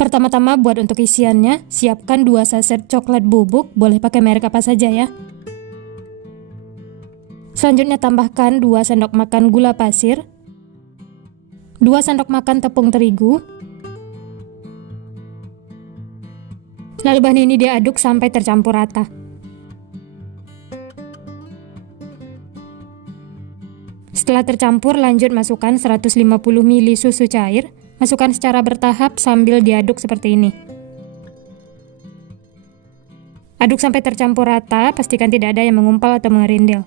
Pertama-tama buat untuk isiannya, siapkan 2 saset coklat bubuk, boleh pakai merek apa saja ya. Selanjutnya tambahkan 2 sendok makan gula pasir, 2 sendok makan tepung terigu. Lalu bahan ini diaduk sampai tercampur rata. Setelah tercampur, lanjut masukkan 150 ml susu cair. Masukkan secara bertahap sambil diaduk seperti ini. Aduk sampai tercampur rata, pastikan tidak ada yang mengumpal atau mengerindil.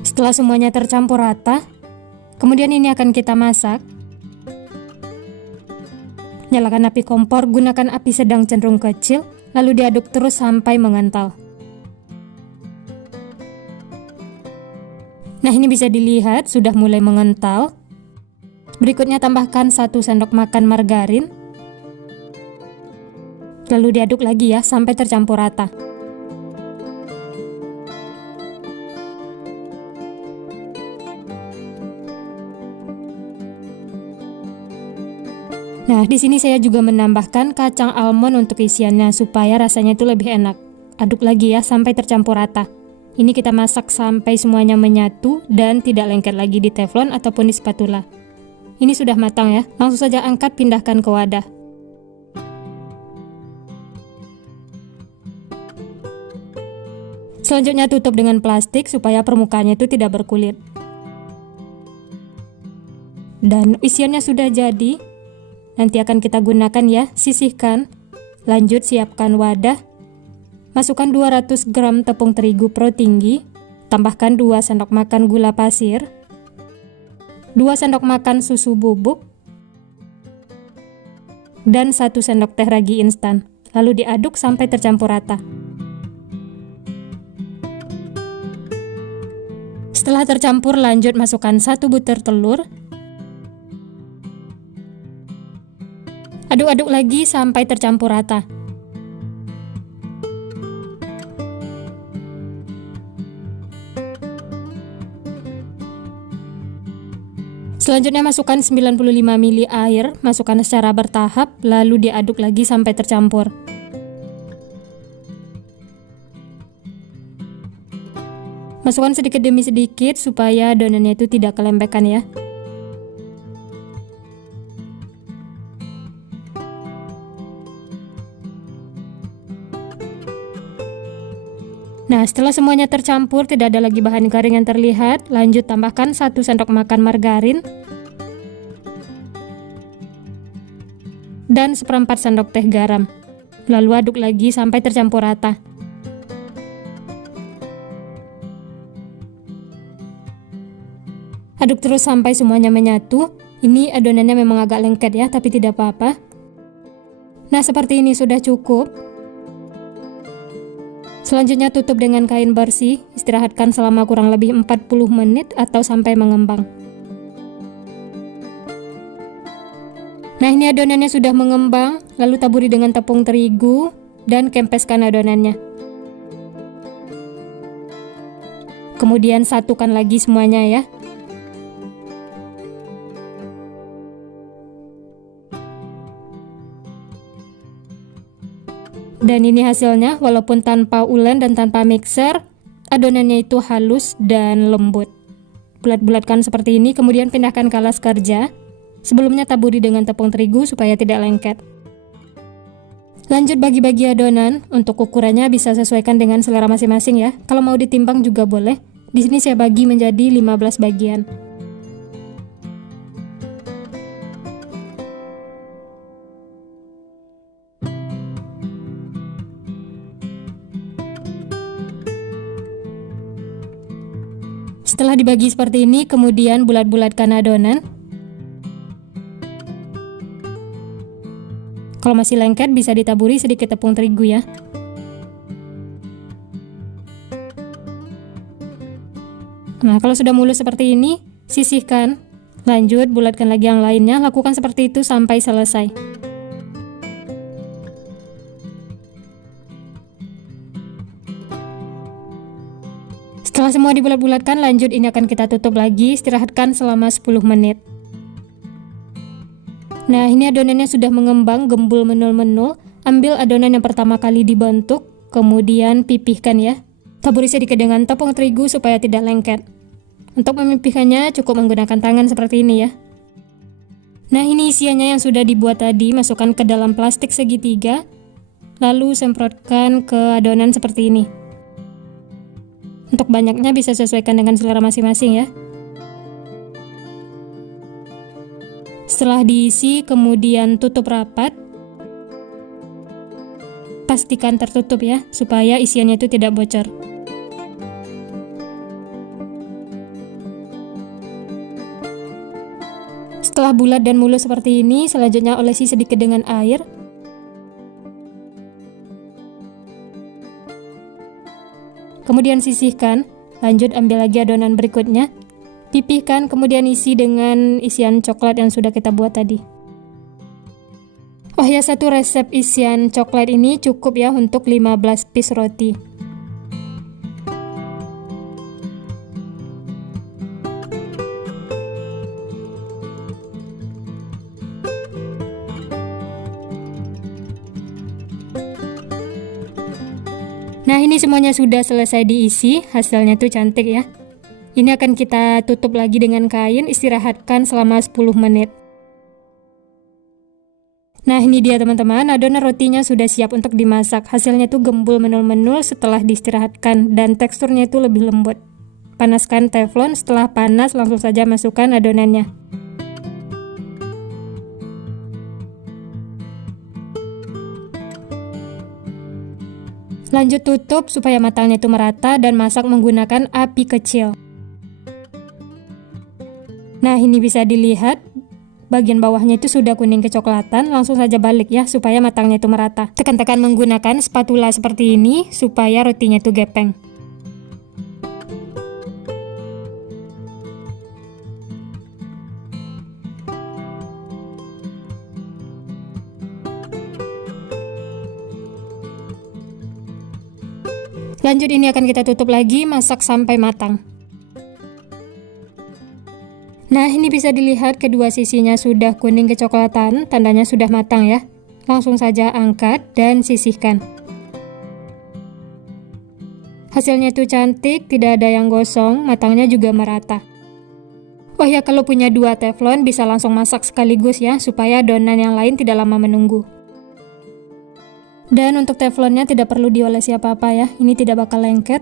Setelah semuanya tercampur rata, kemudian ini akan kita masak. Nyalakan api kompor, gunakan api sedang cenderung kecil, lalu diaduk terus sampai mengental. Nah, ini bisa dilihat sudah mulai mengental. Berikutnya tambahkan 1 sendok makan margarin. Lalu diaduk lagi ya sampai tercampur rata. Nah, di sini saya juga menambahkan kacang almond untuk isiannya supaya rasanya itu lebih enak. Aduk lagi ya sampai tercampur rata. Ini kita masak sampai semuanya menyatu dan tidak lengket lagi di teflon ataupun di spatula. Ini sudah matang ya. Langsung saja angkat, pindahkan ke wadah. Selanjutnya tutup dengan plastik supaya permukaannya itu tidak berkulit. Dan isiannya sudah jadi. Nanti akan kita gunakan ya, sisihkan. Lanjut siapkan wadah. Masukkan 200 gram tepung terigu pro tinggi. Tambahkan 2 sendok makan gula pasir. 2 sendok makan susu bubuk. Dan 1 sendok teh ragi instan. Lalu diaduk sampai tercampur rata. Setelah tercampur, lanjut masukkan 1 butir telur. Aduk-aduk lagi sampai tercampur rata. Selanjutnya masukkan 95 ml air, masukkan secara bertahap, lalu diaduk lagi sampai tercampur. Masukkan sedikit demi sedikit supaya adonannya itu tidak kelembekan ya. Nah, setelah semuanya tercampur, tidak ada lagi bahan garing yang terlihat, lanjut tambahkan 1 sendok makan margarin dan 1/4 sendok teh garam. Lalu aduk lagi sampai tercampur rata. Aduk terus sampai semuanya menyatu. Ini adonannya memang agak lengket ya, tapi tidak apa-apa. Nah, seperti ini sudah cukup. Selanjutnya tutup dengan kain bersih, istirahatkan selama kurang lebih 40 menit atau sampai mengembang. Nah, ini adonannya sudah mengembang, lalu taburi dengan tepung terigu dan kempeskan adonannya. Kemudian satukan lagi semuanya ya. Dan ini hasilnya, walaupun tanpa ulen dan tanpa mixer, adonannya itu halus dan lembut. Bulat-bulatkan seperti ini, kemudian pindahkan ke alas kerja. Sebelumnya taburi dengan tepung terigu supaya tidak lengket. Lanjut bagi-bagi adonan, untuk ukurannya bisa sesuaikan dengan selera masing-masing ya. Kalau mau ditimbang juga boleh. Di sini saya bagi menjadi 15 bagian. Setelah dibagi seperti ini, kemudian bulat-bulatkan adonan. Kalau masih lengket, bisa ditaburi sedikit tepung terigu ya. Nah, kalau sudah mulus seperti ini, sisihkan. Lanjut, bulatkan lagi yang lainnya. Lakukan seperti itu sampai selesai. Setelah semua dibulat-bulatkan, lanjut ini akan kita tutup lagi, istirahatkan selama 10 menit. Nah, ini adonannya sudah mengembang, gembul menul-menul. Ambil adonan yang pertama kali dibentuk, kemudian pipihkan ya. Taburi sedikit dengan tepung terigu supaya tidak lengket. Untuk memipihkannya cukup menggunakan tangan seperti ini ya. Nah, ini isiannya yang sudah dibuat tadi, masukkan ke dalam plastik segitiga, lalu semprotkan ke adonan seperti ini. Untuk banyaknya bisa sesuaikan dengan selera masing-masing ya. Setelah diisi, kemudian tutup rapat. Pastikan tertutup ya, supaya isiannya itu tidak bocor. Setelah bulat dan mulus seperti ini, selanjutnya olesi sedikit dengan air. Kemudian sisihkan, lanjut ambil lagi adonan berikutnya. Pipihkan, kemudian isi dengan isian coklat yang sudah kita buat tadi. Oh ya, satu resep isian coklat ini cukup ya untuk 15 piece roti. Nah, ini semuanya sudah selesai diisi, hasilnya tuh cantik ya. Ini akan kita tutup lagi dengan kain, istirahatkan selama 10 menit. Nah, ini dia teman-teman, adonan rotinya sudah siap untuk dimasak. Hasilnya tuh gembul menul-menul setelah diistirahatkan dan teksturnya itu lebih lembut. Panaskan teflon, setelah panas langsung saja masukkan adonannya. Lanjut tutup supaya matangnya itu merata dan masak menggunakan api kecil. Nah, ini bisa dilihat bagian bawahnya itu sudah kuning kecoklatan, langsung saja balik ya supaya matangnya itu merata. Tekan-tekan menggunakan spatula seperti ini supaya rotinya itu gepeng. Lanjut ini akan kita tutup lagi, masak sampai matang. Nah, ini bisa dilihat kedua sisinya sudah kuning kecoklatan, tandanya sudah matang ya. Langsung saja angkat dan sisihkan. Hasilnya itu cantik, tidak ada yang gosong, matangnya juga merata. Oh ya, kalau punya 2 teflon bisa langsung masak sekaligus ya, supaya adonan yang lain tidak lama menunggu. Dan untuk teflonnya tidak perlu diolesi apa-apa ya, ini tidak bakal lengket.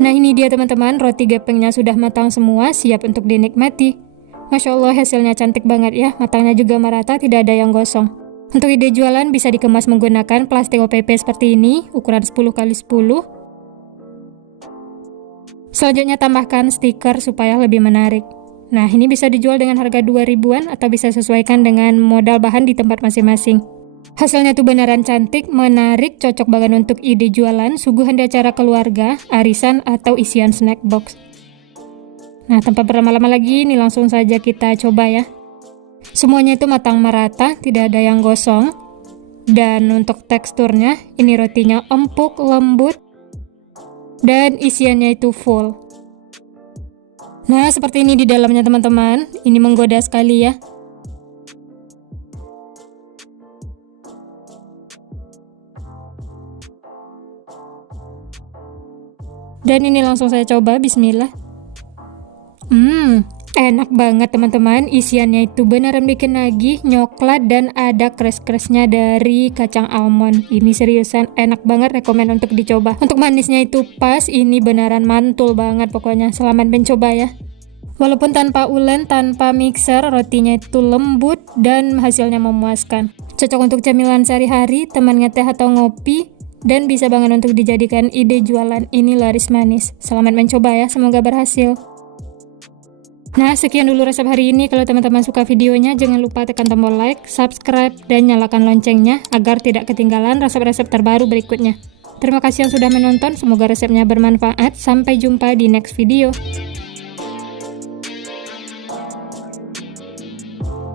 Nah, ini dia teman-teman, roti gepengnya sudah matang semua, siap untuk dinikmati. Masya Allah, hasilnya cantik banget ya, matangnya juga merata, tidak ada yang gosong. Untuk ide jualan bisa dikemas menggunakan plastik OPP seperti ini, ukuran 10x10. Selanjutnya tambahkan stiker supaya lebih menarik. Nah, ini bisa dijual dengan harga 2 ribuan atau bisa sesuaikan dengan modal bahan di tempat masing-masing. Hasilnya tuh beneran cantik, menarik, cocok banget untuk ide jualan, suguhan di acara keluarga, arisan, atau isian snack box. Nah, tanpa berlama-lama lagi, ini langsung saja kita coba ya. Semuanya itu matang merata, tidak ada yang gosong. Dan untuk teksturnya, ini rotinya empuk, lembut, dan isiannya itu full. Nah, seperti ini di dalamnya teman-teman. Ini menggoda sekali ya. Dan ini langsung saya coba, bismillah. Enak banget teman-teman, isiannya itu beneran bikin nagih, nyoklat, dan ada crush-crushnya dari kacang almond. Ini seriusan enak banget, rekomen untuk dicoba. Untuk manisnya itu pas, ini beneran mantul banget pokoknya. Selamat mencoba ya. Walaupun tanpa ulen, tanpa mixer, rotinya itu lembut dan hasilnya memuaskan. Cocok untuk camilan sehari-hari, teman ngeteh atau ngopi, dan bisa banget untuk dijadikan ide jualan. Ini laris manis. Selamat mencoba ya, semoga berhasil. Nah, sekian dulu resep hari ini. Kalau teman-teman suka videonya, jangan lupa tekan tombol like, subscribe, dan nyalakan loncengnya agar tidak ketinggalan resep-resep terbaru berikutnya. Terima kasih yang sudah menonton, semoga resepnya bermanfaat. Sampai jumpa di next video.